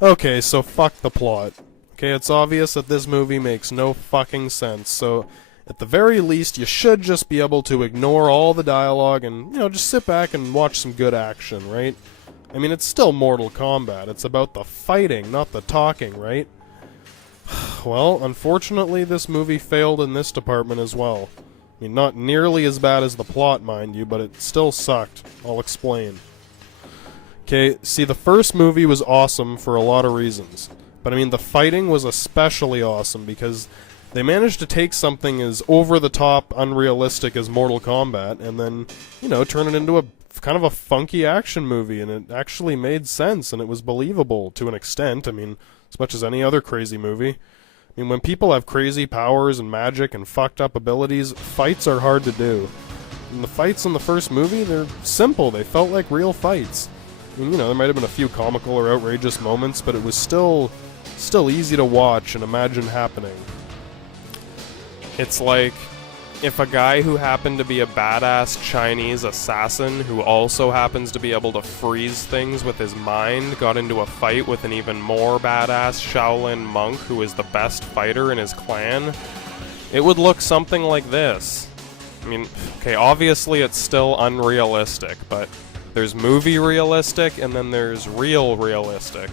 Okay, so fuck the plot. Okay, it's obvious that this movie makes no fucking sense, so at the very least, you should just be able to ignore all the dialogue and, just sit back and watch some good action, right? I mean, it's still Mortal Kombat. It's about the fighting, not the talking, right? Well, unfortunately, this movie failed in this department as well. I mean, not nearly as bad as the plot, mind you, but it still sucked. I'll explain. Okay, see, the first movie was awesome for a lot of reasons. But I mean, the fighting was especially awesome because they managed to take something as over-the-top, unrealistic as Mortal Kombat and then, turn it into a kind of a funky action movie, and it actually made sense, and it was believable to an extent. I mean, as much as any other crazy movie. I mean, when people have crazy powers and magic and fucked up abilities, fights are hard to do. And the fights in the first movie, they're simple. They felt like real fights. I mean, there might have been a few comical or outrageous moments, but it was still easy to watch and imagine happening. It's like if a guy who happened to be a badass Chinese assassin who also happens to be able to freeze things with his mind got into a fight with an even more badass Shaolin monk who is the best fighter in his clan. It would look something like this. I mean, okay, obviously it's still unrealistic, but there's movie realistic and then there's real realistic.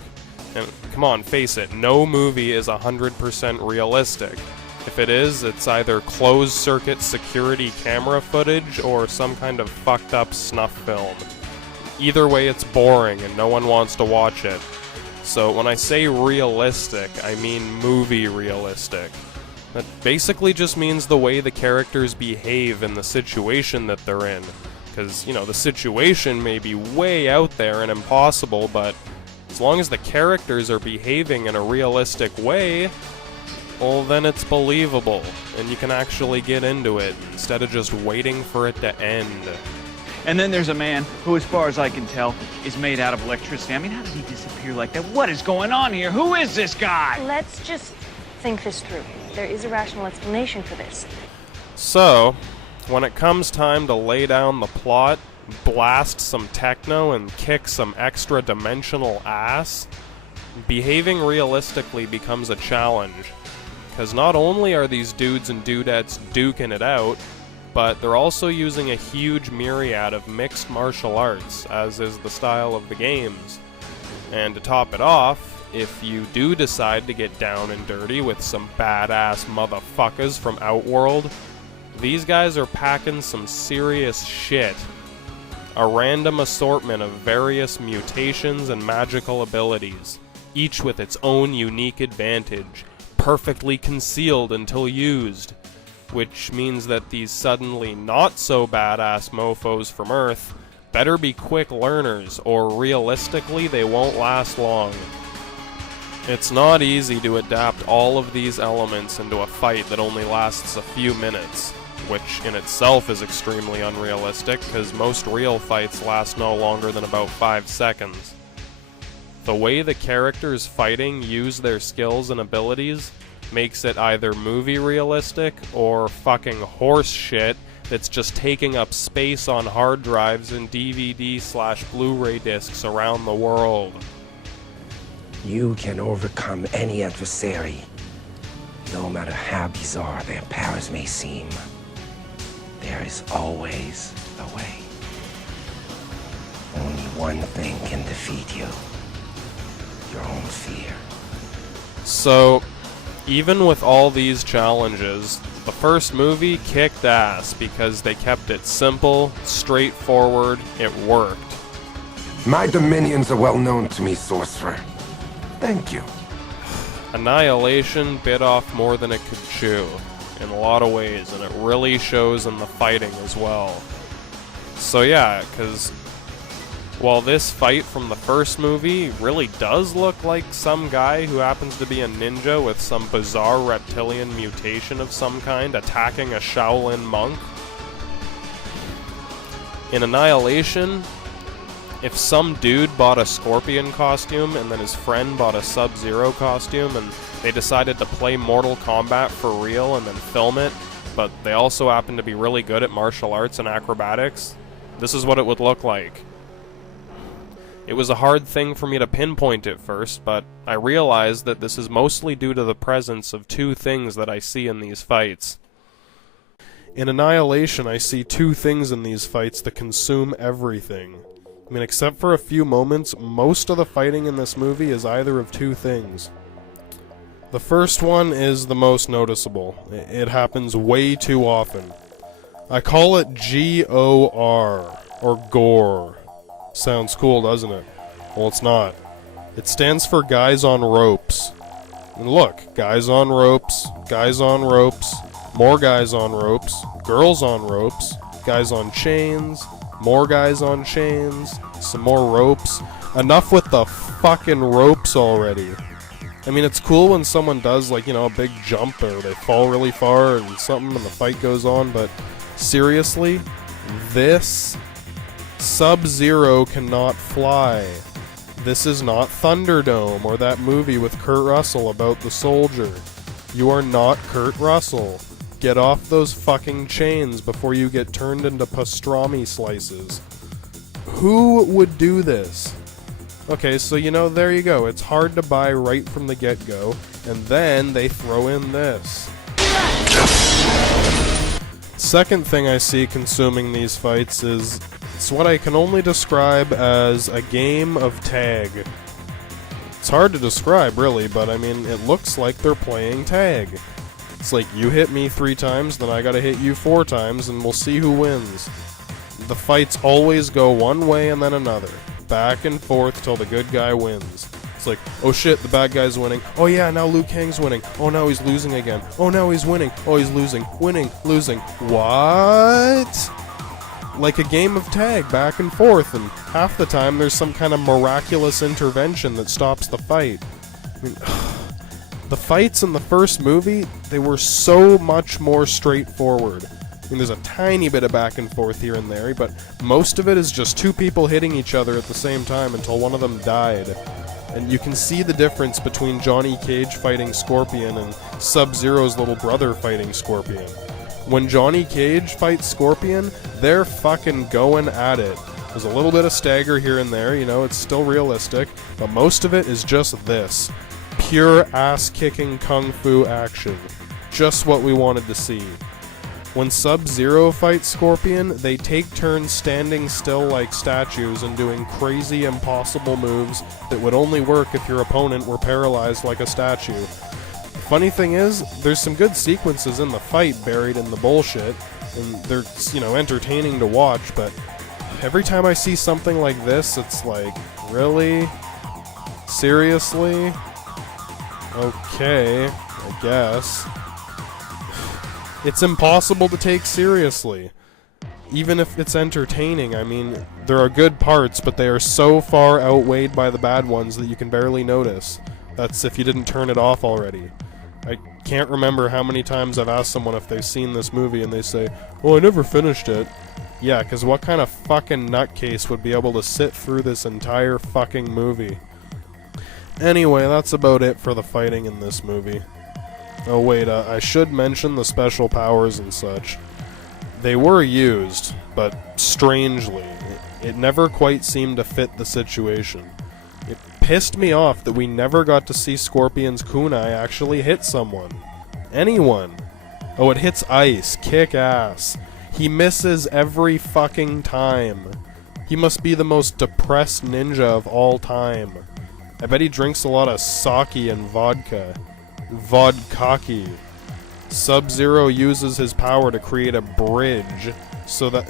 And come on, face it, no movie is 100% realistic. If it is, it's either closed-circuit security camera footage or some kind of fucked-up snuff film. Either way, it's boring and no one wants to watch it. So when I say realistic, I mean movie realistic. That basically just means the way the characters behave in the situation that they're in. Because, the situation may be way out there and impossible, but as long as the characters are behaving in a realistic way, well, then it's believable, and you can actually get into it, instead of just waiting for it to end. And then there's a man who, as far as I can tell, is made out of electricity. I mean, how did he disappear like that? What is going on here? Who is this guy? Let's just think this through. There is a rational explanation for this. So, when it comes time to lay down the plot, blast some techno, and kick some extra-dimensional ass, behaving realistically becomes a challenge. Because not only are these dudes and dudettes duking it out, but they're also using a huge myriad of mixed martial arts, as is the style of the games. And to top it off, if you do decide to get down and dirty with some badass motherfuckers from Outworld, these guys are packing some serious shit. A random assortment of various mutations and magical abilities, each with its own unique advantage, perfectly concealed until used, which means that these suddenly not-so-badass mofos from Earth better be quick learners, or realistically they won't last long. It's not easy to adapt all of these elements into a fight that only lasts a few minutes, which in itself is extremely unrealistic, because most real fights last no longer than about 5 seconds. The way the characters fighting use their skills and abilities makes it either movie realistic or fucking horse shit that's just taking up space on hard drives and DVD/Blu-ray discs around the world. You can overcome any adversary, no matter how bizarre their powers may seem. There is always a way. Only one thing can defeat you. Your own fear. So, even with all these challenges, the first movie kicked ass because they kept it simple, straightforward, it worked. My dominions are well known to me, sorcerer. Thank you. Annihilation bit off more than it could chew, in a lot of ways, and it really shows in the fighting as well. So yeah, because while this fight from the first movie really does look like some guy who happens to be a ninja with some bizarre reptilian mutation of some kind attacking a Shaolin monk, in Annihilation, if some dude bought a Scorpion costume and then his friend bought a Sub-Zero costume and they decided to play Mortal Kombat for real and then film it, but they also happen to be really good at martial arts and acrobatics, this is what it would look like. It was a hard thing for me to pinpoint at first, but I realized that this is mostly due to the presence of two things that I see in these fights. In Annihilation, I see two things in these fights that consume everything. I mean, except for a few moments, most of the fighting in this movie is either of two things. The first one is the most noticeable. It happens way too often. I call it GOR, or gore. Sounds cool, doesn't it? Well, it's not. It stands for guys on ropes. And look, guys on ropes, more guys on ropes, girls on ropes, guys on chains, more guys on chains, some more ropes. Enough with the fucking ropes already. I mean, it's cool when someone does, like, you know, a big jump or they fall really far and something and the fight goes on, but seriously, this Sub-Zero cannot fly. This is not Thunderdome or that movie with Kurt Russell about the soldier. You are not Kurt Russell. Get off those fucking chains before you get turned into pastrami slices. Who would do this? Okay, so you know, there you go. It's hard to buy right from the get-go, and then they throw in this. Second thing I see consuming these fights is it's what I can only describe as a game of tag. It's hard to describe, really, but I mean, it looks like they're playing tag. It's like, you hit me 3 times, then I gotta hit you 4 times, and we'll see who wins. The fights always go one way and then another. Back and forth till the good guy wins. It's like, oh shit, the bad guy's winning. Oh yeah, now Liu Kang's winning. Oh, now he's losing again. Oh, now he's winning. Oh, he's losing. Winning. Losing. What? Like a game of tag, back and forth, and half the time there's some kind of miraculous intervention that stops the fight. I mean, the fights in the first movie, they were so much more straightforward. I mean, there's a tiny bit of back and forth here and there, but most of it is just two people hitting each other at the same time until one of them died. And you can see the difference between Johnny Cage fighting Scorpion and Sub-Zero's little brother fighting Scorpion. When Johnny Cage fights Scorpion, they're fucking going at it. There's a little bit of stagger here and there, you know, it's still realistic, but most of it is just this. Pure ass-kicking kung fu action. Just what we wanted to see. When Sub-Zero fights Scorpion, they take turns standing still like statues and doing crazy, impossible moves that would only work if your opponent were paralyzed like a statue. Funny thing is, there's some good sequences in the fight buried in the bullshit, and they're, you know, entertaining to watch, but every time I see something like this, it's like, really? Seriously? Okay, I guess. It's impossible to take seriously. Even if it's entertaining, I mean, there are good parts, but they are so far outweighed by the bad ones that you can barely notice. That's if you didn't turn it off already. I can't remember how many times I've asked someone if they've seen this movie and they say, "Oh, I never finished it." Yeah, because what kind of fucking nutcase would be able to sit through this entire fucking movie? Anyway, that's about it for the fighting in this movie. Oh wait, I should mention the special powers and such. They were used, but strangely, it never quite seemed to fit the situation. It pissed me off that we never got to see Scorpion's kunai actually hit someone. Anyone. Oh, it hits ice. Kick ass. He misses every fucking time. He must be the most depressed ninja of all time. I bet he drinks a lot of sake and vodka. Vodkaki. Sub-Zero uses his power to create a bridge so that...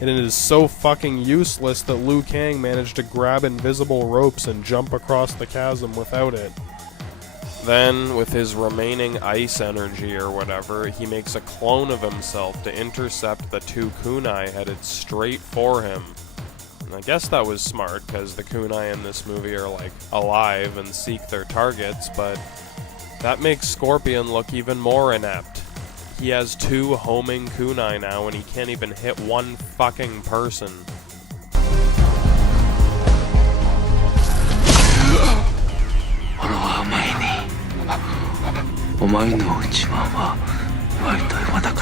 And it is so fucking useless that Liu Kang managed to grab invisible ropes and jump across the chasm without it. Then, with his remaining ice energy or whatever, he makes a clone of himself to intercept the two kunai headed straight for him. And I guess that was smart, because the kunai in this movie are, like, alive and seek their targets, but that makes Scorpion look even more inept. He has two homing kunai now, and he can't even hit one fucking person. 俺はお前の内輪は割とまだか